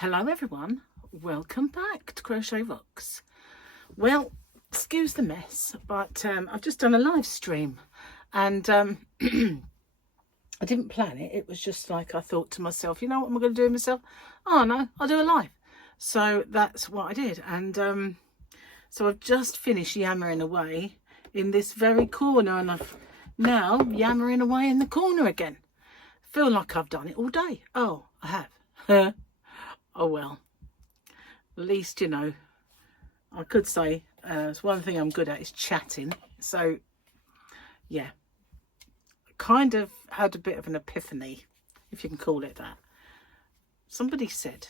Hello everyone, welcome back to Crochet Rocks. Well, excuse the mess, but I've just done a live stream and I didn't plan it. It was just like I thought to myself, you know what am I going to do myself? Oh no, I'll do a live. So that's what I did, and so I've just finished yammering away in this very corner, and I've now yammering away in the corner again. Feel like I've done it all day. Oh, I have. Oh well, at least, you know, I could say it's one thing I'm good at is chatting. So yeah, kind of had a bit of an epiphany, if you can call it that. Somebody said,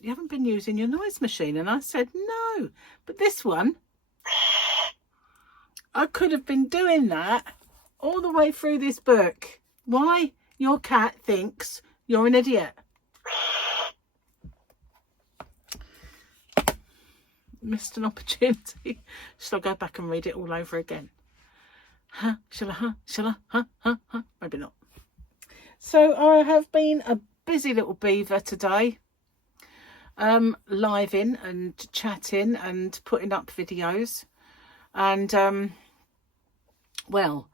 you haven't been using your noise machine, and I said no, but this one I could have been doing that all the way through this book. Why? Your cat thinks you're an idiot. Missed an opportunity. Shall I go back and read it all over again? Huh? Shall I? Shall I? Maybe not. So I have been a busy little beaver today. Living and chatting and putting up videos. And, well,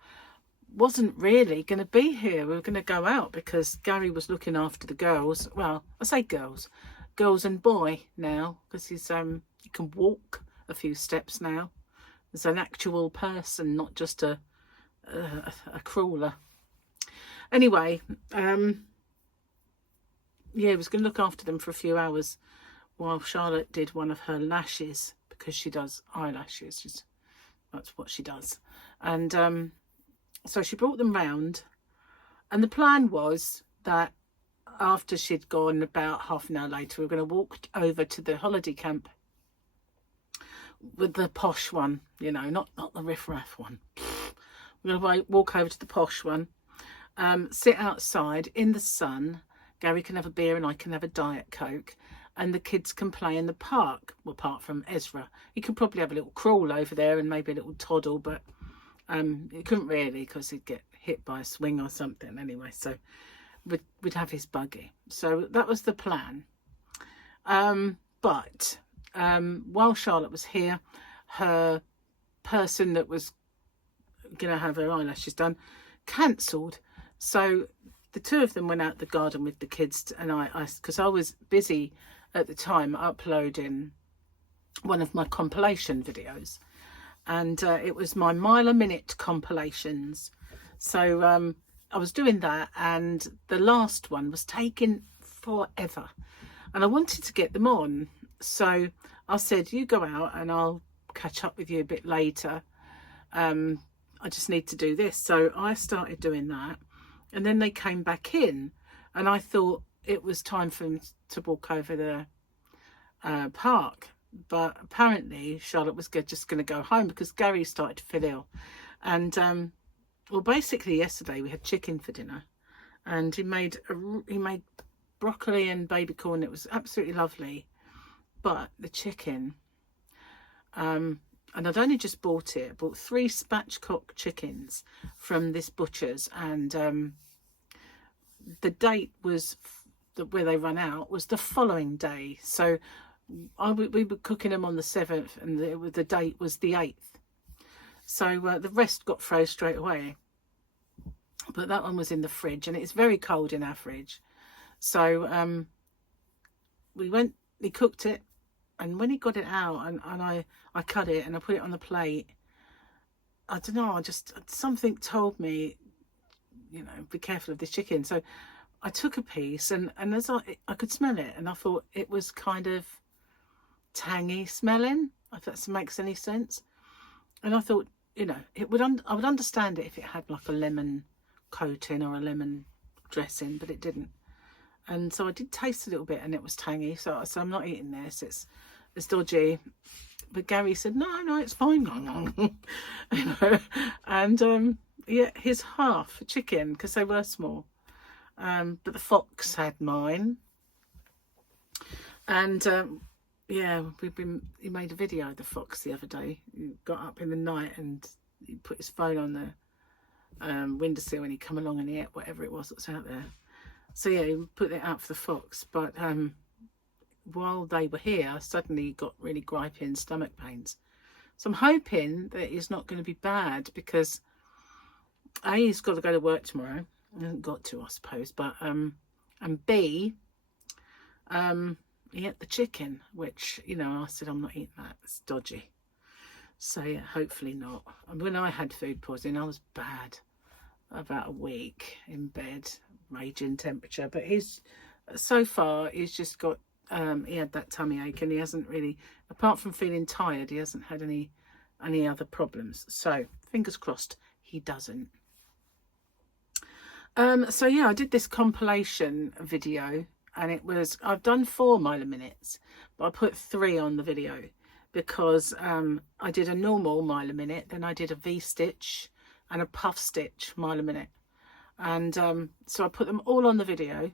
wasn't really going to be here. We were going to go out because Gary was looking after the girls. Well, I say girls and boy now, because he's he can walk a few steps now. There's an actual person, not just a crawler. Anyway, yeah, he was going to look after them for a few hours while Charlotte did one of her lashes, because she does eyelashes. That's what she does. And so she brought them round, and the plan was that after she'd gone, about half an hour later, we were going to walk over to the holiday camp with the posh one, you know, not the riff-raff one. We're going to walk over to the posh one, sit outside in the sun. Gary can have a beer and I can have a Diet Coke, and the kids can play in the park. Well, apart from Ezra, he could probably have a little crawl over there and maybe a little toddle, but he couldn't really because he'd get hit by a swing or something anyway. So we'd have his buggy. So that was the plan. But while Charlotte was here, her person that was going to have her eyelashes done cancelled. So the two of them went out the garden with the kids, and I because I was busy at the time uploading one of my compilation videos, and it was my mile a minute compilations. So I was doing that, and the last one was taking forever, and I wanted to get them on. So I said, you go out and I'll catch up with you a bit later. I just need to do this. So I started doing that, and then they came back in, and I thought it was time for them to walk over the park. But apparently Charlotte was just going to go home because Gary started to feel ill. And well, basically yesterday we had chicken for dinner, and he made broccoli and baby corn. It was absolutely lovely. But the chicken, and I'd only just bought it. I bought 3 spatchcock chickens from this butcher's, and the date was where they run out was the following day. So we were cooking them on the 7th, and the date was the 8th. So the rest got froze straight away. But that one was in the fridge, and it's very cold in our fridge. So he cooked it, and when he got it out, and I cut it and I put it on the plate, I don't know, something told me, you know, be careful of this chicken. So I took a piece, and as I could smell it, and I thought it was kind of tangy smelling, if that makes any sense. And I thought, you know, I would understand it if it had like a lemon coating or a lemon dressing, but it didn't. And so I did taste a little bit, and it was tangy. So I said, I'm not eating this. It's dodgy. But Gary said, no, it's fine. You know, and yeah, his half chicken, because they were small. But the fox had mine. And yeah, he made a video of the fox the other day. He got up in the night and he put his phone on the windowsill, and he come along and he ate whatever it was that was out there. So yeah, he put it out for the fox, but while they were here, suddenly got really griping stomach pains. So I'm hoping that it's not going to be bad, because A, he's got to go to work tomorrow. He hasn't got to, I suppose, but and B, he ate the chicken, which, you know, I said I'm not eating that, it's dodgy. So yeah, hopefully not. And when I had food poisoning, I was bad, about a week in bed, raging temperature. But he's, so far, he's just got, he had that tummy ache, and he hasn't really, apart from feeling tired, he hasn't had any other problems. So fingers crossed he doesn't. So yeah, I did this compilation video, and it was, I've done 4 mile minutes, but I put 3 on the video because I did a normal mile a minute, then I did a V-stitch and a puff stitch mile a minute. And so I put them all on the video,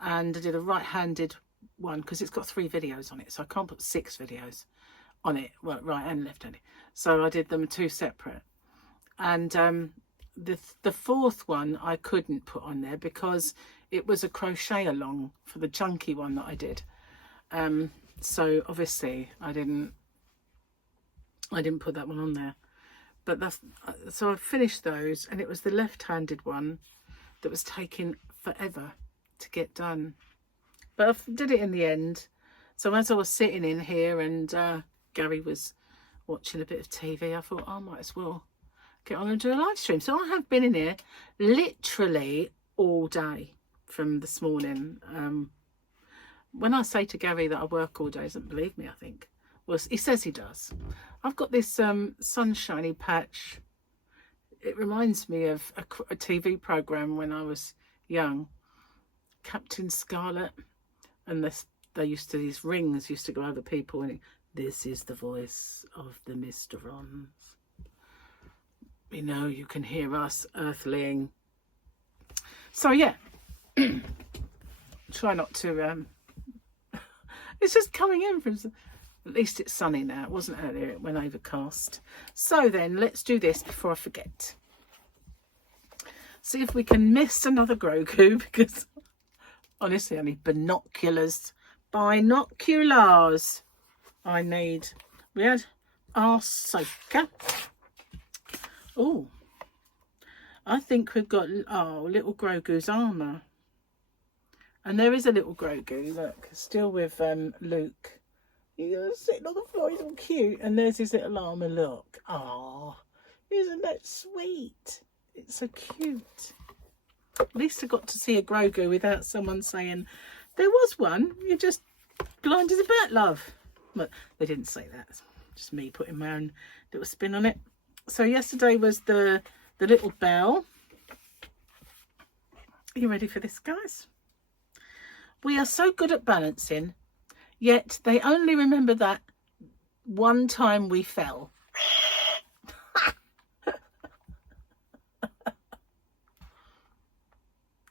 and I did a right-handed one because it's got 3 videos on it, so I can't put 6 videos on it, well, right and left-handed. So I did them 2 separate. And the 4th one I couldn't put on there because it was a crochet along for the chunky one that I did. So obviously I didn't put that one on there. But that's, so I finished those, and it was the left-handed one that was taking forever to get done. But I did it in the end. So as I was sitting in here and Gary was watching a bit of TV, I thought, I might as well get on and do a live stream. So I have been in here literally all day from this morning. When I say to Gary that I work all day, he doesn't believe me, I think. Well, he says he does. I've got this sunshiny patch. It reminds me of a TV programme when I was young. Captain Scarlet. And these rings used to go over people. And this is the voice of the Mysterons. You know, you can hear us, Earthling. So, yeah. Try not to... it's just coming in from... At least it's sunny now. It wasn't earlier. It went overcast. So then, let's do this before I forget. See if we can miss another Grogu, because honestly, I need binoculars. Binoculars. I need... We had our soaker. Oh, I think we've got, oh, little Grogu's armour. And there is a little Grogu, look, still with Luke. He's sitting on the floor, he's all cute. And there's his little armour, look. Oh, isn't that sweet? It's so cute. At least I got to see a Grogu without someone saying, there was one, you're just blind as a bat, love. But they didn't say that. It's just me putting my own little spin on it. So yesterday was the little bell. Are you ready for this, guys? We are so good at balancing, yet they only remember that one time we fell.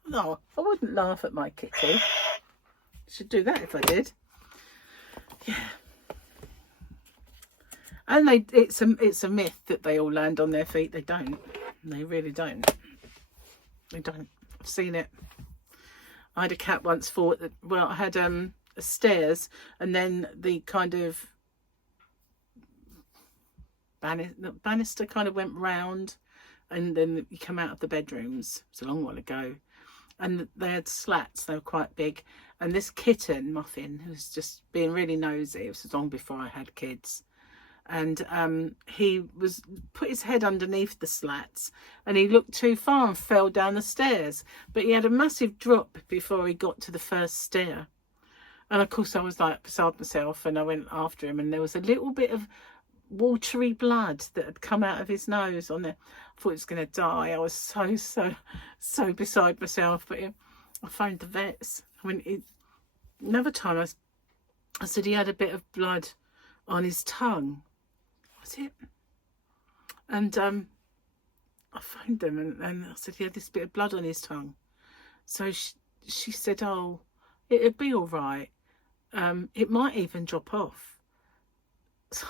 No, I wouldn't laugh at my kitty. Should do that if I did. Yeah. And it's a myth that they all land on their feet. They don't. They really don't. They don't. I've seen it. I had a cat once thought that, well, I had stairs, and then the kind of banister kind of went round, and then you come out of the bedrooms. It's a long while ago. And they had slats. They were quite big. And this kitten, Muffin, who was just being really nosy. It was long before I had kids. And he was put his head underneath the slats, and he looked too far and fell down the stairs. But he had a massive drop before he got to the first stair. And of course I was like beside myself, and I went after him, and there was a little bit of watery blood that had come out of his nose on there. I thought he was going to die. I was so beside myself. But I phoned the vets. Another time I said he had a bit of blood on his tongue. Was it? And I phoned them, and I said he had this bit of blood on his tongue. So she said, oh, it'd be all right. It might even drop off. So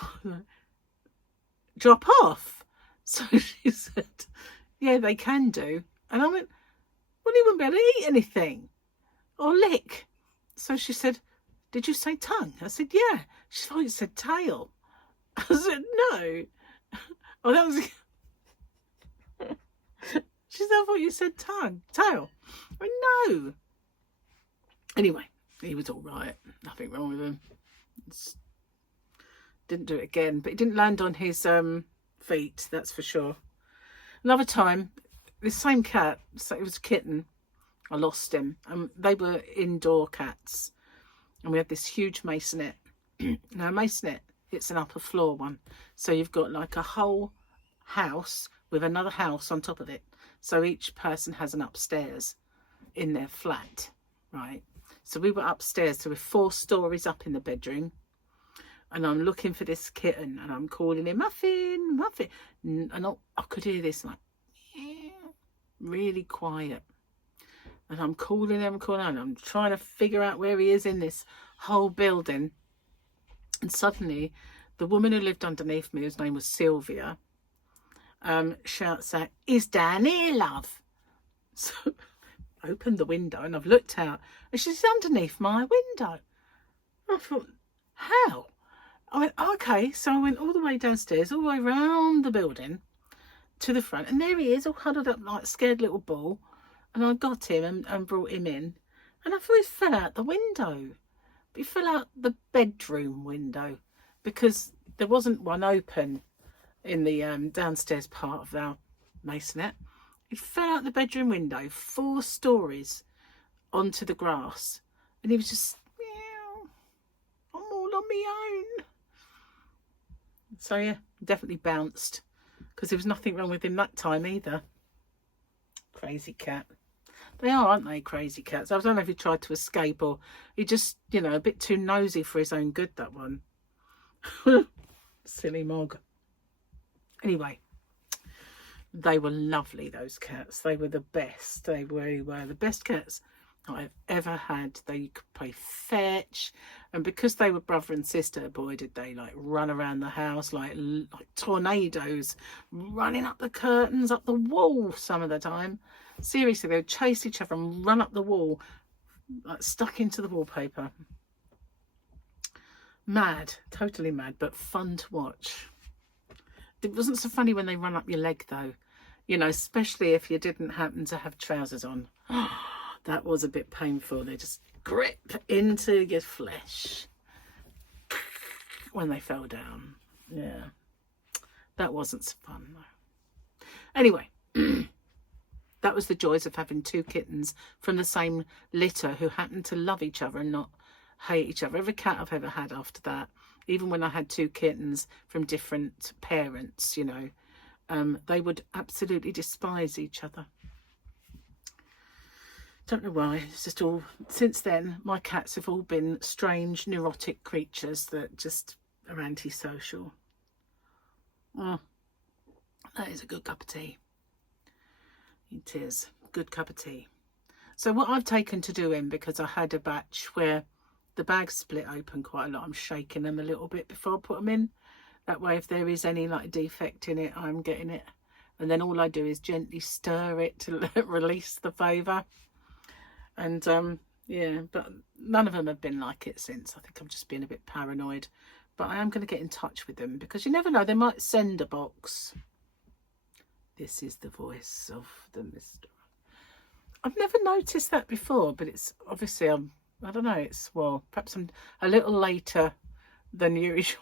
drop off? So she said, yeah, they can do. And I went, well, he wouldn't be able to eat anything or lick. So she said, did you say tongue? I said, yeah. She thought you said tail. I said, no. Oh, that was... She said, I thought you said tongue, tail. I went, no. Anyway, he was all right. Nothing wrong with him. Didn't do it again, but he didn't land on his feet, that's for sure. Another time, this same cat, so it was a kitten, I lost him. They were indoor cats, and we had this huge masonette. Now, a masonette, it's an upper floor one, so you've got like a whole house with another house on top of it. So each person has an upstairs in their flat, right? So we were upstairs, so we're 4 stories up in the bedroom, and I'm looking for this kitten, and I'm calling him Muffin, Muffin, and I could hear this like, yeah, really quiet, and I'm calling him, and I'm trying to figure out where he is in this whole building, and suddenly the woman who lived underneath me, whose name was Sylvia, shouts out, "Is Dan here, love?" So I opened the window and I've looked out, and she's underneath my window. I thought, how? I went, okay. So I went all the way downstairs, all the way around the building to the front, and there he is, all huddled up like a scared little bull. And I got him and brought him in, and I thought he fell out the window. But he fell out the bedroom window because there wasn't one open in the downstairs part of our masonette. He fell out the bedroom window, 4 stories onto the grass, and he was just, meow, I'm all on my own. So yeah, definitely bounced, because there was nothing wrong with him that time either. Crazy cat. They are, aren't they, crazy cats? I don't know if he tried to escape, or he just, you know, a bit too nosy for his own good, that one. Silly mog. Anyway, they were lovely, those cats. They were the best. They really were the best cats I've ever had. They could play fetch, and because they were brother and sister, boy, did they like run around the house like tornadoes, running up the curtains, up the wall some of the time. Seriously, they would chase each other and run up the wall, like stuck into the wallpaper. Mad, totally mad, but fun to watch. It wasn't so funny when they run up your leg, though. You know, especially if you didn't happen to have trousers on. That was a bit painful. They just grip into your flesh when they fell down. Yeah, that wasn't so fun, though. Anyway, that was the joys of having 2 kittens from the same litter who happened to love each other and not hate each other. Every cat I've ever had after that, even when I had 2 kittens from different parents, you know, they would absolutely despise each other. Don't know why. It's just all, since then, my cats have all been strange, neurotic creatures that just are antisocial. Oh, that is a good cup of tea. It is a good cup of tea. So what I've taken to doing, because I had a batch where the bags split open quite a lot, I'm shaking them a little bit before I put them in. That way, if there is any like defect in it, I'm getting it. And then all I do is gently stir it to release the favour. And yeah, but none of them have been like it since. I think I'm just being a bit paranoid. But I am going to get in touch with them, because you never know, they might send a box. This is the voice of the Mysteron. I've never noticed that before, but it's obviously, I don't know, it's, well, perhaps I'm a little later than usual.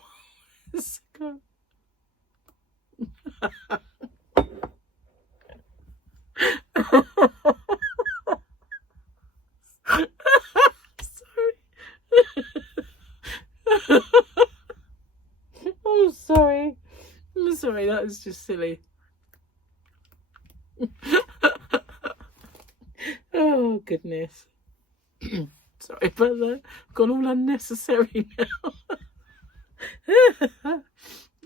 Oh, sorry. I'm sorry, that was just silly. Oh, goodness. Sorry about that. I've gone all unnecessary now.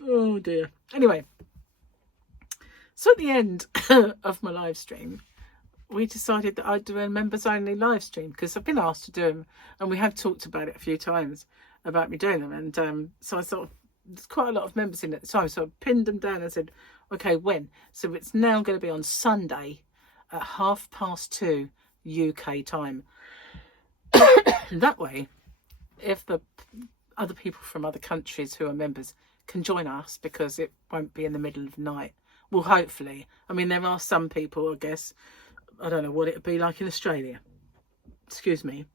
Oh, dear. Anyway, so at the end of my live stream, we decided that I'd do a members only live stream, because I've been asked to do them, and we have talked about it a few times about me doing them. And so I thought, there's quite a lot of members in at the time, so I pinned them down and said, okay, when? So it's now going to be on Sunday at 2:30 UK time. That way, if the other people from other countries who are members can join us, because it won't be in the middle of the night. Well, hopefully. I mean, there are some people, I guess, I don't know what it would be like in Australia. Excuse me.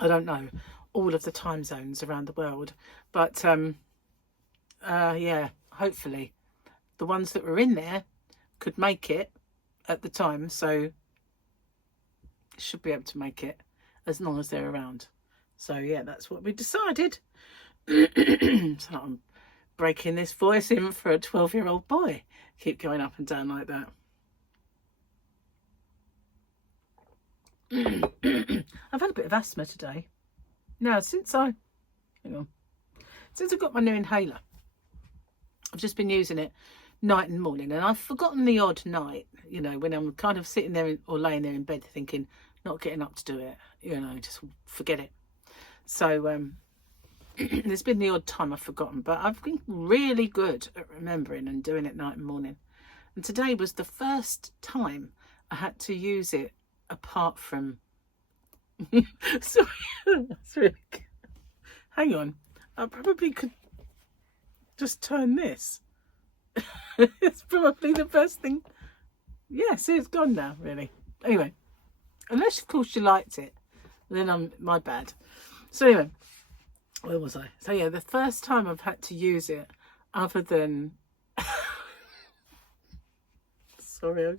I don't know all of the time zones around the world. But, yeah, hopefully the ones that were in there could make it at the time. So should be able to make it as long as they're around. So, yeah, that's what we decided. So I'm breaking this voice in for a 12-year-old boy. Keep going up and down like that. I've had a bit of asthma today. Now, since I got my new inhaler, I've just been using it night and morning, and I've forgotten the odd night, you know, when I'm kind of sitting there or laying there in bed thinking, not getting up to do it, you know, just forget it. So there's been the odd time I've forgotten, but I've been really good at remembering and doing it night and morning. And today was the first time I had to use it apart from sorry, that's really good. Hang on, I probably could just turn this. It's probably the best thing. Yeah, see, it's gone now, really. Anyway, unless of course you liked it, then my bad. So anyway, where was I? So yeah, the first time I've had to use it other than sorry, I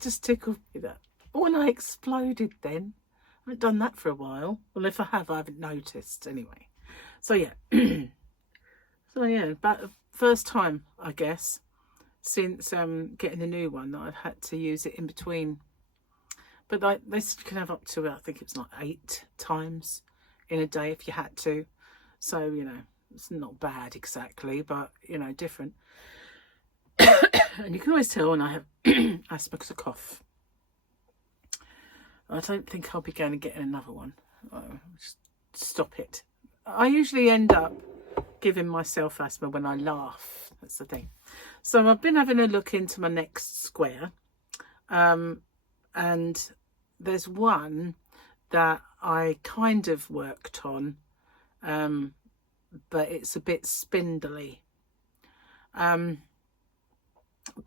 just tickled me that. When I exploded then. I haven't done that for a while. Well, if I have, I haven't noticed anyway. So yeah. So yeah, about the first time, I guess, since getting the new one that I've had to use it in between. But like, they can have up to, I think it was like 8 times in a day if you had to. So, you know, it's not bad exactly, but, you know, different. And you can always tell when I have asthma because of cough. I don't think I'll be going to get another one. Just stop it. I usually end up giving myself asthma when I laugh. That's the thing. So I've been having a look into my next square. And there's one that I kind of worked on. But it's a bit spindly. But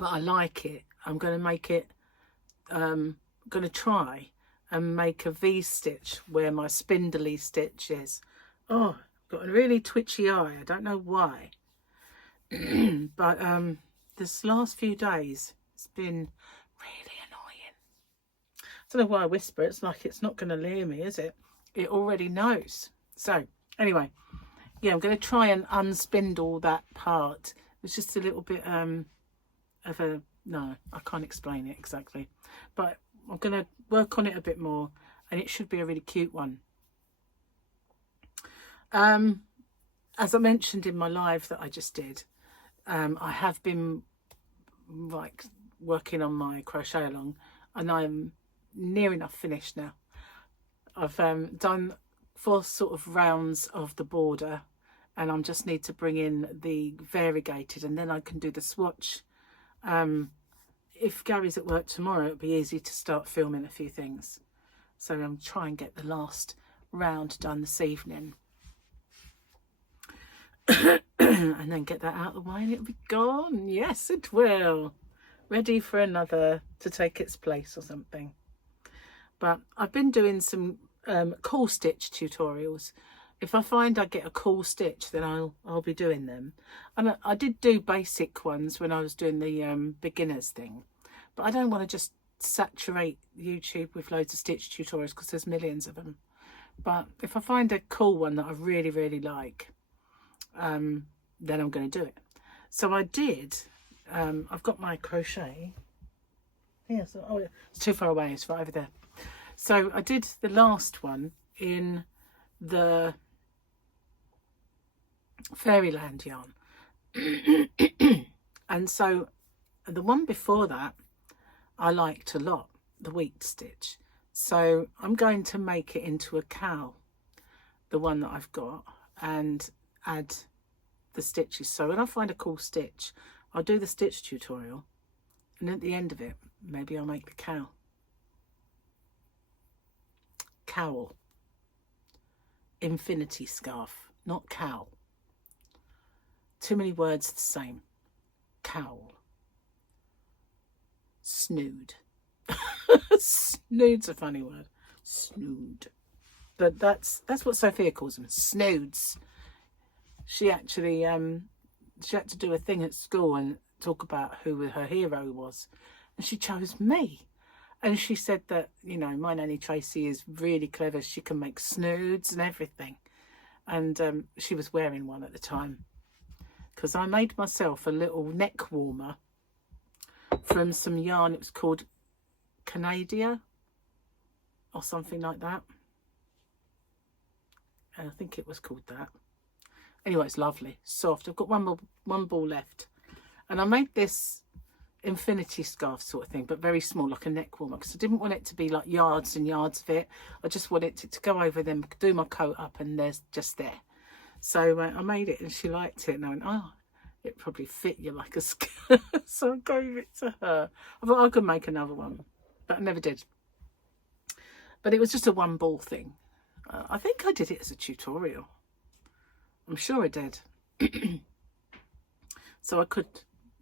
I like it. I'm going to make it, going to try and make a V-stitch where my spindly stitch is. Oh, I've got a really twitchy eye. I don't know why. But this last few days, it's been really annoying. I don't know why I whisper. It's like it's not going to hear me, is it? It already knows. So, anyway, yeah, I'm going to try and unspindle that part. It's just a little bit of a... No, I can't explain it exactly. But I'm going to work on it a bit more, and it should be a really cute one. As I mentioned in my live that I just did, I have been like working on my crochet along, and I'm near enough finished now. I've done 4 sort of rounds of the border, and I just need to bring in the variegated, and then I can do the swatch. If Gary's at work tomorrow, it'll be easy to start filming a few things. So I'm trying to get the last round done this evening. And then get that out of the way and it'll be gone. Yes, it will. Ready for another to take its place or something. But I've been doing some cool stitch tutorials. If I find I get a cool stitch, then I'll be doing them. And I did do basic ones when I was doing the beginners thing. But I don't want to just saturate YouTube with loads of stitch tutorials because there's millions of them. But if I find a cool one that I really, really like, then I'm going to do it. So I did. I've got my crochet. Yeah, so, oh, it's too far away. It's right over there. So I did the last one in the Fairyland yarn. And so the one before that I liked a lot, the wheat stitch. So I'm going to make it into a cowl, the one that I've got, and add the stitches. So when I find a cool stitch, I'll do the stitch tutorial, and at the end of it, maybe I'll make the cowl. infinity scarf, not cowl. Too many words the same. Cowl. Snood. Snood's a funny word. Snood. But that's what Sophia calls them, snoods. She actually she had to do a thing at school and talk about who her hero was, and she chose me. And she said that, you know, my nanny Tracy is really clever. She can make snoods and everything. And she was wearing one at the time, because I made myself a little neck warmer from some yarn. It was called Canada or something like that. And I think it was called that. Anyway, it's lovely, soft. I've got one ball left. And I made this infinity scarf sort of thing, but very small, like a neck warmer, because I didn't want it to be like yards and yards of it. I just wanted it to go over them, do my coat up, and there's just there. So I made it, and she liked it, and I went, oh, it probably fit you like a skirt. So I gave it to her. I thought I could make another one, but I never did. But it was just a one ball thing. I think I did it as a tutorial. I'm sure I did. So I could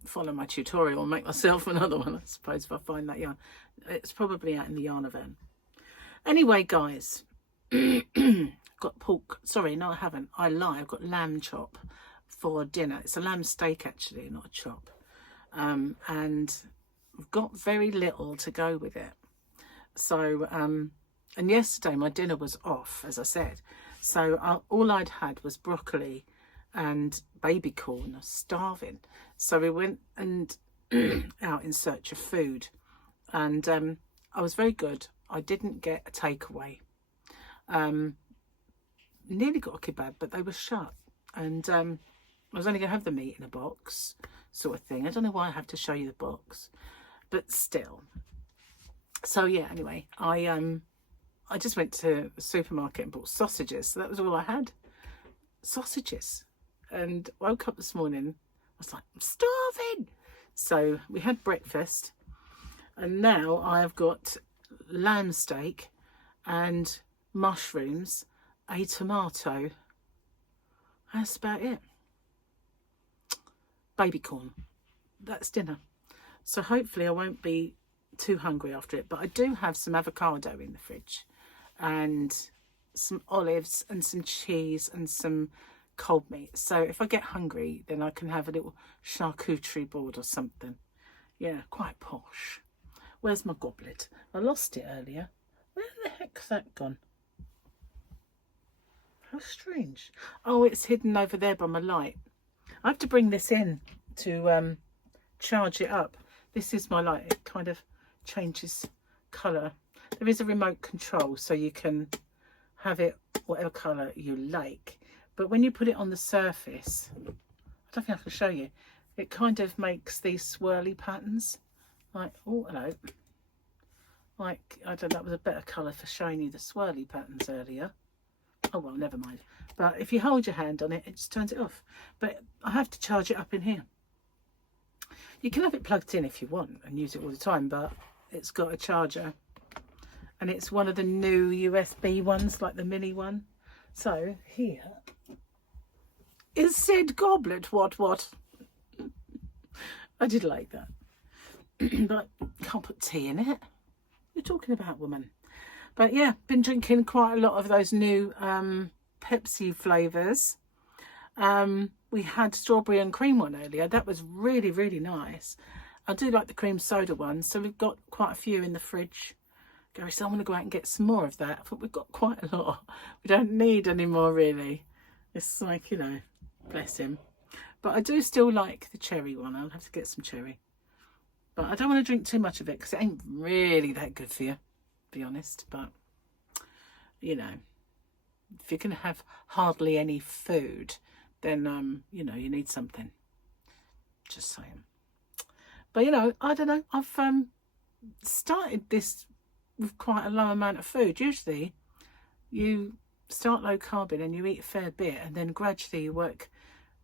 follow my tutorial and make myself another one, I suppose, if I find that yarn. It's probably out in the yarn event. Anyway, guys, got pork. Sorry, no, I haven't. I lie. I've got lamb chop for dinner. It's a lamb steak, actually, not a chop. And I've got very little to go with it. So, and yesterday my dinner was off, as I said. So all I'd had was broccoli and baby corn. I was starving. So we went and out in search of food. And I was very good. I didn't get a takeaway. Nearly got a kebab, but they were shut. And I was only going to have the meat in a box, sort of thing. I don't know why I have to show you the box, but still. So yeah, anyway, I just went to the supermarket and bought sausages. So that was all I had. Sausages. And woke up this morning. I was like, I'm starving. So we had breakfast. And now I've got lamb steak and mushrooms, a tomato. That's about it. Baby corn. That's dinner. So hopefully I won't be too hungry after it. But I do have some avocado in the fridge, and some olives and some cheese and some cold meat. So if I get hungry, then I can have a little charcuterie board or something. Yeah, quite posh. Where's my goblet? I lost it earlier. Where the heck's that gone? How strange. Oh, it's hidden over there by my light. I have to bring this in to charge it up. This is my light. It kind of changes colour. There is a remote control, so you can have it whatever colour you like. But when you put it on the surface, I don't think I can show you, it kind of makes these swirly patterns. Like, oh, hello. Like, I don't know, that was a better colour for showing you the swirly patterns earlier. Oh, well, never mind. But if you hold your hand on it, it just turns it off. But I have to charge it up in here. You can have it plugged in if you want and use it all the time, but it's got a charger. And it's one of the new USB ones, like the mini one. So here is said goblet. What? I did like that. But can't put tea in it. What are you talking about, woman? But yeah, been drinking quite a lot of those new Pepsi flavours. We had strawberry and cream one earlier. That was really, really nice. I do like the cream soda one. So we've got quite a few in the fridge. Gary said, I'm going to go out and get some more of that. I thought we've got quite a lot. We don't need any more, really. It's like, you know, bless him. But I do still like the cherry one. I'll have to get some cherry. But I don't want to drink too much of it because it ain't really that good for you, to be honest. But, you know, if you can have hardly any food, then, you know, you need something. Just saying. But, you know, I don't know. I've started this with quite a low amount of food. Usually you start low carbing and you eat a fair bit, and then gradually you work,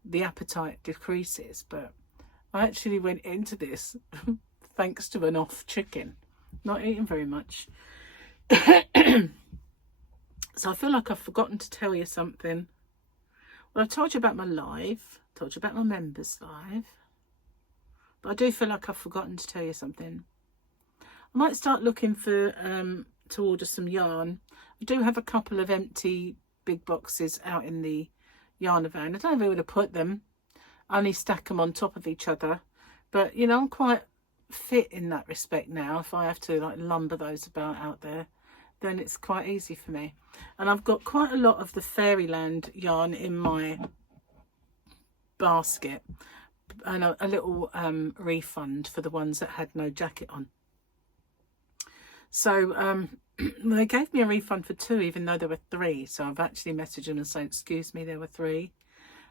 the appetite decreases. But I actually went into this thanks to an off chicken, not eating very much. So I feel like I've forgotten to tell you something. Well, I've told you about my live, told you about my members live, but I do feel like I've forgotten to tell you something. I might start looking for to order some yarn. I do have a couple of empty big boxes out in the yarn van. I don't know where to put them. I only stack them on top of each other, but you know, I'm quite fit in that respect now. If I have to like lumber those about out there, then it's quite easy for me. And I've got quite a lot of the Fairyland yarn in my basket, and a little refund for the ones that had no jacket on. So they gave me a refund for 2, even though there were 3. So I've actually messaged them and said, excuse me, there were 3.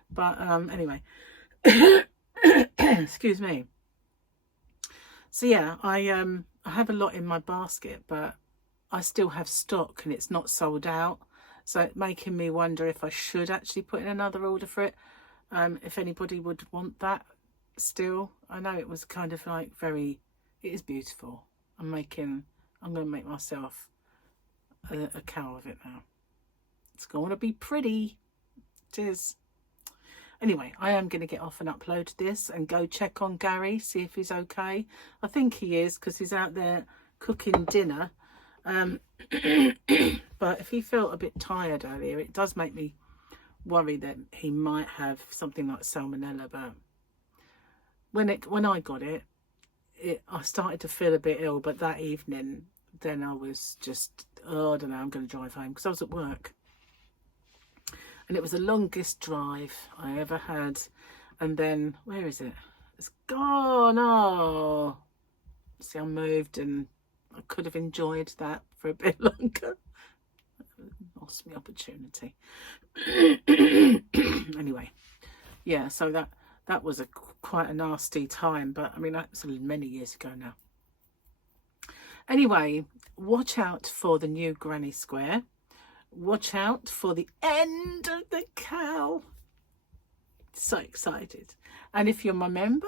But anyway, excuse me. So yeah, I have a lot in my basket, but I still have stock and it's not sold out. So it's making me wonder if I should actually put in another order for it. If anybody would want that still. I know it was kind of like it is beautiful. I'm going to make myself a cow of it now. It's going to be pretty. It is. Anyway, I am going to get off and upload this and go check on Gary, see if he's okay. I think he is, because he's out there cooking dinner. But if he felt a bit tired earlier, it does make me worry that he might have something like salmonella. But when I got it, I started to feel a bit ill. But that evening, then I was just, oh, I don't know, I'm going to drive home because I was at work. And it was the longest drive I ever had. And then, where is it? It's gone. Oh, see, I moved and I could have enjoyed that for a bit longer. Lost my opportunity. Anyway, yeah, so that was quite a nasty time. But, I mean, that's many years ago now. Anyway, watch out for the new Granny Square. Watch out for the end of the cow. So excited. And if you're my member,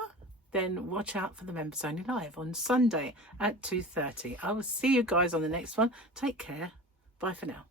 then watch out for the Members Only Live on Sunday at 2:30. I will see you guys on the next one. Take care. Bye for now.